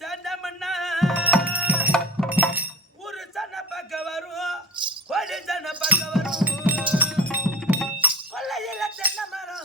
சேர்ந்தமன்னா ஊரு சன பார்க்க வரும் கோடி சன பார்க்க வரும் கொள்ளையில தென்னை மரம்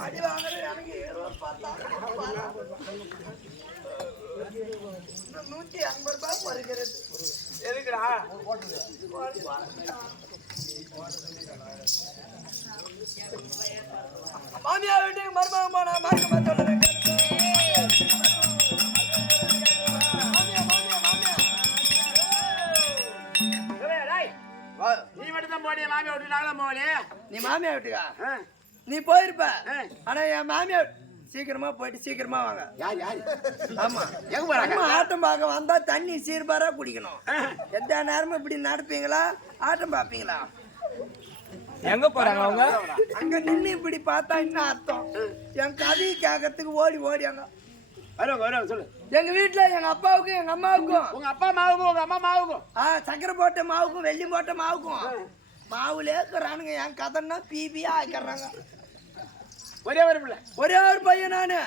அடி வாங்குறது எனக்கு 150 ரூபாய் பறிக்கிறது எதுக்குடா மாமியா வீட்டுக்கு மருமகன் போனா மருமகன் சொல்றேன் நீ மட்டும் தான் போனிய மாமியா விட்டு நாங்களும் போனே நீ மாமியா வீட்டுக்கா நீ போயிருப்ப ஆனா என் மாமியா சீக்கிரமா போயிட்டு சீக்கிரமா வாங்க யாரு ஆமா எங்க போறாங்க ஆட்டம் பார்க்க வந்தா தண்ணி சீர்பாரா குடிக்கணும் எந்த நேரமும் இப்படி நடப்பீங்களா ஆட்டம் பார்ப்பீங்களா எங்க போறாங்க அவங்க அங்க நின்னு இப்படி பார்த்தா என்ன அர்த்தம் என் கதையை கேட்கறதுக்கு ஓடி அங்க வருவாங்க சொல்லு எங்க வீட்டுல எங்க அப்பாவுக்கும் எங்க அம்மாவுக்கும் உங்க அப்பா மாவுக்கும் உங்க அம்மா மாவுக்கும் சக்கரை போட்ட மாவுக்கும் வெள்ளி போட்ட மாவுக்கும் மாவுல இருக்கிறானுங்க என் கதைன்னா பிபியா ஆக்கிடுறாங்க ஒரே ஒரு பையன் நானு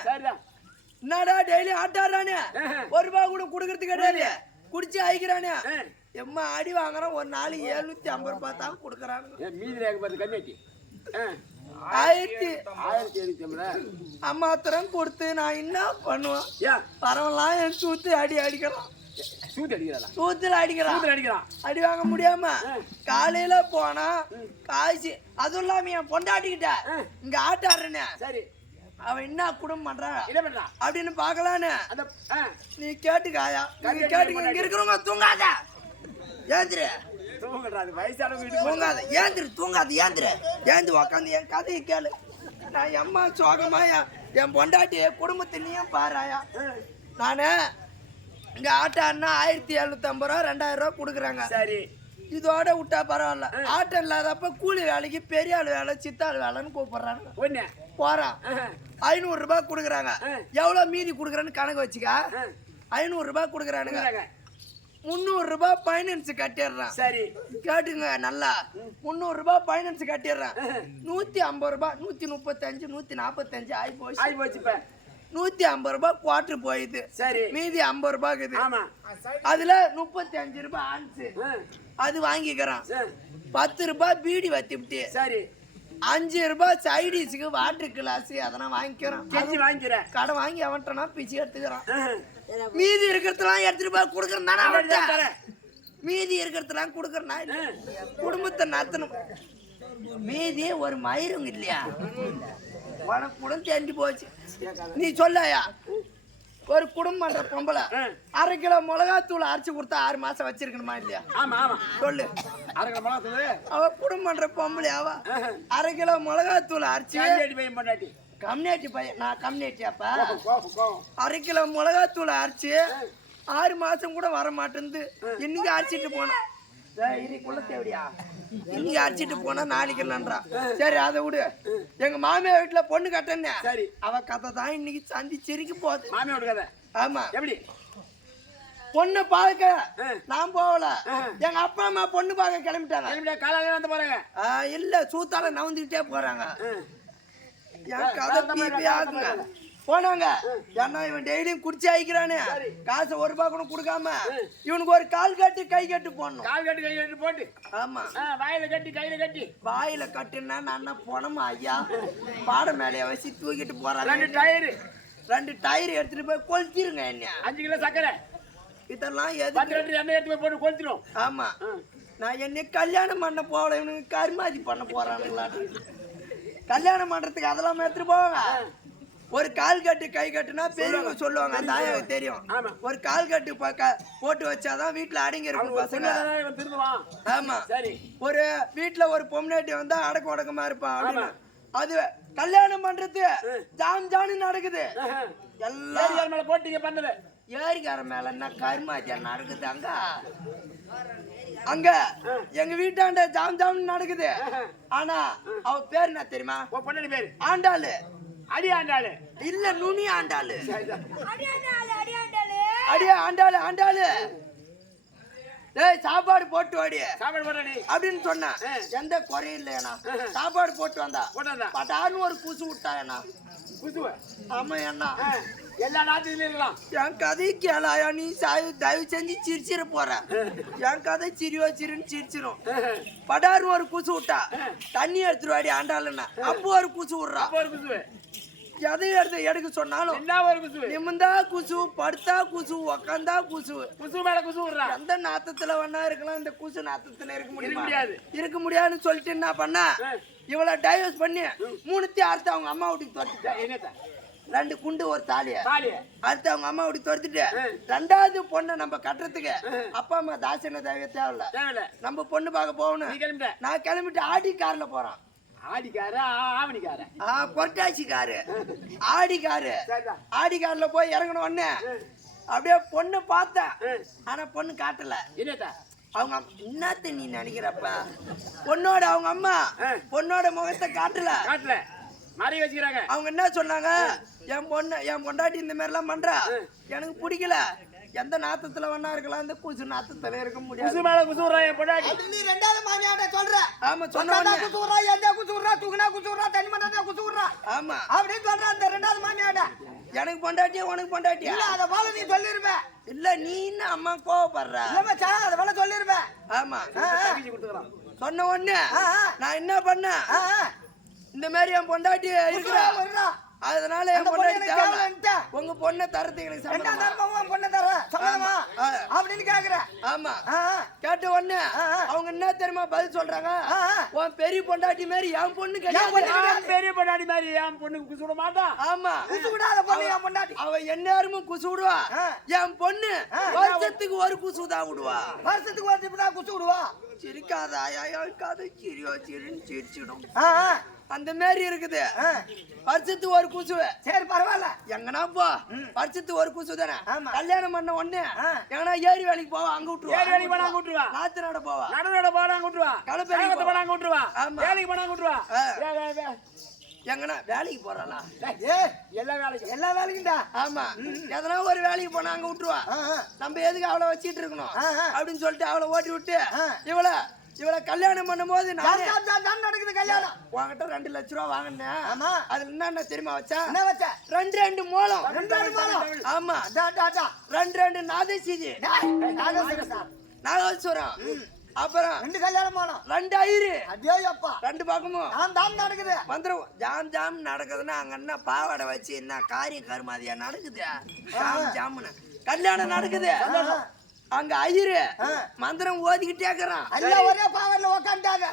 என்னடா டெய்லி ஆட்டாடுறானே 1 ரூபாய் கூட குடுக்கறது கிடையாது குடிச்சு ஆயிக்கிறானே எம்மா அடி வாங்குறான் ஒரு நாளைக்கு 750 ரூபாய் தான் குடுக்கறானுங்க மீதி கண்ணாட்டி 1000 அம்மாத்திரம் கொடுத்து நான் என்ன பண்ணுவேன் பரவலாம் என் சூத்து அடிக்கிறான் சூத்துல அடிக்கிறான் அடி வாங்க முடியாம காலையில போனா காய்ச்சி அதுவும் இல்லாம என் பொண்டாட்டிக்கிட்ட இங்க ஆட்டாடுறேன்னு சரி அவன் என்ன குடும்பம் பண்றான் அப்படின்னு பாக்கலான்னு நீ கேட்டுக்காயா கேட்டுக்க இங்க இருக்கிறவங்க தூங்காத ஏந்திரு தூங்காத ஏந்திரு உக்காந்து என் கதையை கேளு நான் எம்மா சோகமாயா என் பொண்டாட்டி குடும்பத்திலையும் பாராயா நானு இங்க ஆட்டான்னா 1750 ரூபா 2000 ரூபா கொடுக்குறாங்க சரி இதோட விட்டா பரவாயில்ல ஆட்டம் இல்லாதப்ப கூலி வேலைக்கு பெரிய ஆள் வேலை சித்தாள் வேலைன்னு கூப்பிடுறாங்க போறான் 500 ரூபாய் கொடுக்குறாங்க எவ்வளவு மீதி கொடுக்குறேன்னு கணக்கு வச்சுக்க 500 ரூபாய் கொடுக்குறானுங்க 300 ரூபாய் பைனான்ஸ் கட்டிடுறான். சரி கேட்டுங்க நல்லா, 300 ரூபாய் பைனான்ஸ் கட்டிடுறான். 150 ரூபாய், 135, 145 ஆகி போச்சு. ஆகி போச்சு. இப்ப 150 ரூபாய் குவார்டர் போயிடுது. சரி மீதி 50 ரூபாய் இருக்குது. ஆமா அதுல 35 ரூபாய் ஆன்ஸ் அது வாங்கிக்கிறான். 10 ரூபாய் பீடி வத்திவிட்டு, சரி 5 ரூபாய் சைடிஸுக்கு வாட்டர் கிளாஸ் அதெல்லாம் வாங்கிக்கிறான். கெஞ்சி வாங்கிக்கிறேன். கடை வாங்கி அவன்ட்டனா பிச்சு எடுத்துக்கிறான். மீதி இருக்கிறதெல்லாம் எடுத்துட்டு போய் கொடுக்கறேன் தானே அவன்கிட்ட. மீதி இருக்கிறதெல்லாம் கொடுக்கறனா குடும்பத்தை நடத்தணும். மீதி ஒரு மயிருங்க இல்லையா, உனக்கு கூட தெரிஞ்சு போச்சு. நீ சொல்லாயா, ஒரு குடும்பம் பண்ற பொம்பளை 1/2 கிலோ மிளகாத்தூள் அரைச்சு கொடுத்தா 6 மாசம் வச்சிருக்கணுமா இல்லையா? ஆமா ஆமா சொல்லு. 1/2 கிலோ மிளகாத்தூள் அவ குடும்பம் பண்ற பொம்பளை, அவ 1/2 கிலோ மிளகாத்தூள் அரைச்சு பையன் பொண்டாட்டி கம்யூனிட்டி பையன். நான் கம்யூனிட்டி அப்ப கோவம் 1/2 கிலோ மிளகாத்தூள் அரைச்சு 6 மாசம் கூட வர மாட்டேங்குது. இன்னைக்கு அரைச்சிட்டு போனேன். குள்ள தேவடியா, இன்னைக்கு அரைச்சிட்டு போனா நாளைக்கு இல்லன்றா. சரி அதை விடு. எங்க மாமியா வீட்டுல பொண்ணு கட்டனே, சரி அவ கதை தான் இன்னைக்கு சந்தி சிரிக்கு போகுது. மாமியோட கதை. ஆமா, எப்படி பொண்ணு பார்க்க நான் போகல. எங்க அப்பா அம்மா பொண்ணு பார்க்க கிளம்பிட்டாங்க. காலையில வந்து போறாங்க. இல்ல சூத்தால நவுந்துக்கிட்டே போறாங்க. என் கதை பிபி ஆகுங்க. போனாங்க. ஏன்னா இவன் டெய்லியும் குடிச்சு ஆயிக்கிறானே, காசு 1 ரூபாய் கூட கொடுக்காம இவனுக்கு ஒரு கால் கட்டு கை கட்டு போடணும். கால் கட்டு கை கட்டு போட்டு, ஆமா வாயில கட்டி கையில கட்டி. வாயில கட்டுனா நான் போனோமா ஐயா, பாட மேலைய வச்சு தூக்கிட்டு போறாங்க. 2 டயர் எடுத்துட்டு போய் கொளுத்திருங்க. என்ன 5 கிலோ சக்கரை இதெல்லாம் எண்ணெய் எடுத்து போய் போட்டு கொளுத்திரும். ஆமா, நான் என்ன கல்யாணம் பண்ண போகல, இவனுக்கு கருமாதி பண்ண போறானுங்களா? கல்யாணம் பண்றதுக்கு அதெல்லாம் எடுத்துட்டு போவாங்க. ஒரு கால் கட்டு கை கட்டுனா பெரியவங்க சொல்லுவாங்க, அந்த ஆயாவுக்கு தெரியும். ஒரு கால் கட்டு போட்டு வச்சாதான் வீட்டுல அடங்கி இருக்கும் பசங்க. ஆமா, ஒரு வீட்டுல ஒரு பொம்னாட்டி வந்தா அடக்க உடக்கமா இருப்பான் அப்படின்னு. அது கல்யாணம் பண்றது ஜாம் ஜானு நடக்குது. எல்லாம் போட்டீங்க பண்ணல. ஏரிக்கார மேல என்ன கருமாத்தியா நடக்குது அங்க. அங்க எங்க வீட்டாண்ட ஜாம் ஜாம் நடக்குது. ஆனா அவ பேர் என்ன தெரியுமா? பொண்ணு பேரு ஆண்டாளு. அடி ஆண்டாளு இல்ல, நுனி ஆண்டாளு. அடியா ஆண்டாளு ஆண்டாளு. டேய் சாப்பாடு போட்டு வாடி சாப்பாடு போடாடி அப்படின்னு சொன்னா எந்த குறையும் இல்லையா? சாப்பாடு போட்டு வந்தா பட்டான்னு ஒரு குசு விட்டாயண்ணா. குசுவ? ஆமா அண்ணா, எல்லா நாட்டுல இருக்கலாம். என் கதை கேளாயா, நீ தயவு செஞ்சு சிரிச்சிட போற. என் கதை சிரிவா சிரின்னு சிரிச்சிரும். படாருன்னு ஒரு குசு விட்டா தண்ணி எடுத்துருவாடி ஆண்டாளுன்னா, அப்போ ஒரு குசு விடுறா. எதை எடுக்க சொன்னாலும் நிமிந்தா குசு, படுத்தா குசு, உக்காந்தா குசு. குசு மேல குசு விடுறா. எந்த நாத்தத்துல வேணா இருக்கலாம், இந்த குசு நாத்தத்துல இருக்க முடியாது. இருக்க முடியாதுன்னு சொல்லிட்டு என்ன பண்ண, இவளை டைவர்ஸ் பண்ணி 3 அறுத்து அவங்க அம்மா வீட்டுக்கு துரத்துட்டேன். 2 குண்டு ஒரு தாலிய அடுத்து அவங்க அம்மா வீட்டுக்கு துரத்துட்டு 2வது பொண்ணை நம்ம கட்டுறதுக்கு அப்பா அம்மா தாசன தேவையில்ல. நம்ம பொண்ணு பார்க்க போகணும். நான் கிளம்பிட்டு ஆடி கார்ல போறான். புரட்டாசி காரு, ஆடி காரு. ஆடி கார்ல போய் இறங்கணும். உடனே அப்படியே பொண்ணு பார்த்தேன். ஆனா பொண்ணு காட்டல. அவங்க என்னத்த நீ நினைக்கிறப்ப பொண்ணோட அவங்க அம்மா பொண்ணோட முகத்தை காட்டல. அவங்க என்ன சொன்னாங்க, என் பொண்டாட்டி இந்த மாதிரி எல்லாம் பண்றா, எனக்கு பிடிக்கல. எந்த நாத்தத்துல வேணா இருக்கலாம், அந்த குசு நாத்தத்துல இருக்க முடியாது. குசு மேல குசுறா என் பொண்டாட்டி. நீ 2வது மாமியாட்ட சொல்ற. ஆமா சொன்னா குசுறா, எந்த குசுறா, தூக்குனா குசுறா, தண்ணி மண்டா குசுறா. ஆமா அப்படி சொல்ற அந்த 2வது மாமியாட்ட. எனக்கு பொண்டாட்டியா உனக்கு பொண்டாட்டியா? இல்ல அத போல நீ சொல்லிருப்ப. இல்ல நீ என்ன அம்மா கோவப்படுற? இல்ல மச்சான் அத போல சொல்லிருப்ப. ஆமா சொன்ன உடனே நான் என்ன பண்ணேன், இந்த மாதிரி என் பொண்டாட்டி இருக்கிறா, அதனால என் பொண்ணு உங்க பொண்ணை தரது எனக்கு பொண்ணை தர சொல்லலாமா அப்படின்னு கேக்குற. ஆமா கேட்ட உடனே அவங்க என்ன தெரியுமா பதில் சொல்றாங்க, உன் பெரிய பொண்டாட்டி மாதிரி என் பொண்ணு கிடையாது. பெரிய பொண்டாட்டி மாதிரி என் பொண்ணுக்கு குசு விட மாட்டா. ஆமா குசு விடாத பொண்ணு என் பொண்டாட்டி. அவ எந்நேரமும் குசு விடுவா. என் பொண்ணு வருஷத்துக்கு ஒரு குசு தான் விடுவா. வருஷத்துக்கு ஒரு டிப்பு தான் குசு விடுவா. சிரிக்காதா கதை சிரிவா சிரின்னு சிரிச்சிடும். அந்த மாதிரி இருக்குது. வருஷத்துக்கு ஒரு குசு. சரி பரவாயில்ல, எங்கன்னா போ. வருஷத்துக்கு ஒரு குசு தானே. கல்யாணம் பண்ண உடனே எங்கன்னா ஏரி வேலைக்கு போவா, அங்க விட்டுருவா. ஏரி வேலைக்கு போனா அங்க விட்டுருவா. நாத்து நட போவா, நட போனா அங்க விட்டுருவா. கலப்பேரி போனா அங்க விட்டுருவா. வேலைக்கு போனா அங்க விட்டுருவா. எங்கன்னா வேலைக்கு போறாளா? எல்லா வேலைக்கும் எல்லா வேலைக்கும்டா. ஆமா. எதனா ஒரு வேலைக்கு போனா அங்க விட்டுருவா. நம்ம எதுக்கு அவளை வச்சிட்டு இருக்கணும் அப்படின்னு சொல்லிட்டு அவளை ஓட்டி விட்டு இவளை கல்யாணம் பண்ணும்போது நானே நடக்குது கல்யாணம். உன்கிட்ட 2 லட்சம் ரூபா வாங்கினேன். ஆமா. அதுல என்ன தெரியுமா வச்சா? என்ன வச்ச? 2 மூலம். 2 மூலம். ஆமா. 2 நாதசீதி நாகேஸ்வரம். அப்புறம் 2 கல்யாணம் போனோம். 2 ஐயரு. அடே அப்பா. 2 பக்கமும் தான் நடக்குது. வந்துரும். ஜாம் நடக்குதுன்னா அங்க என்ன பாவாடை வச்சு என்ன காரியம் கருமாதியா நடக்குது? ஜாம்னு கல்யாணம் நடக்குது. அங்க ஐயரு மந்திரம் ஓதிக்கிட்டே இருக்கிறான். எல்லாம் ஒரே பாவர்ல உட்கார்ந்தாங்க.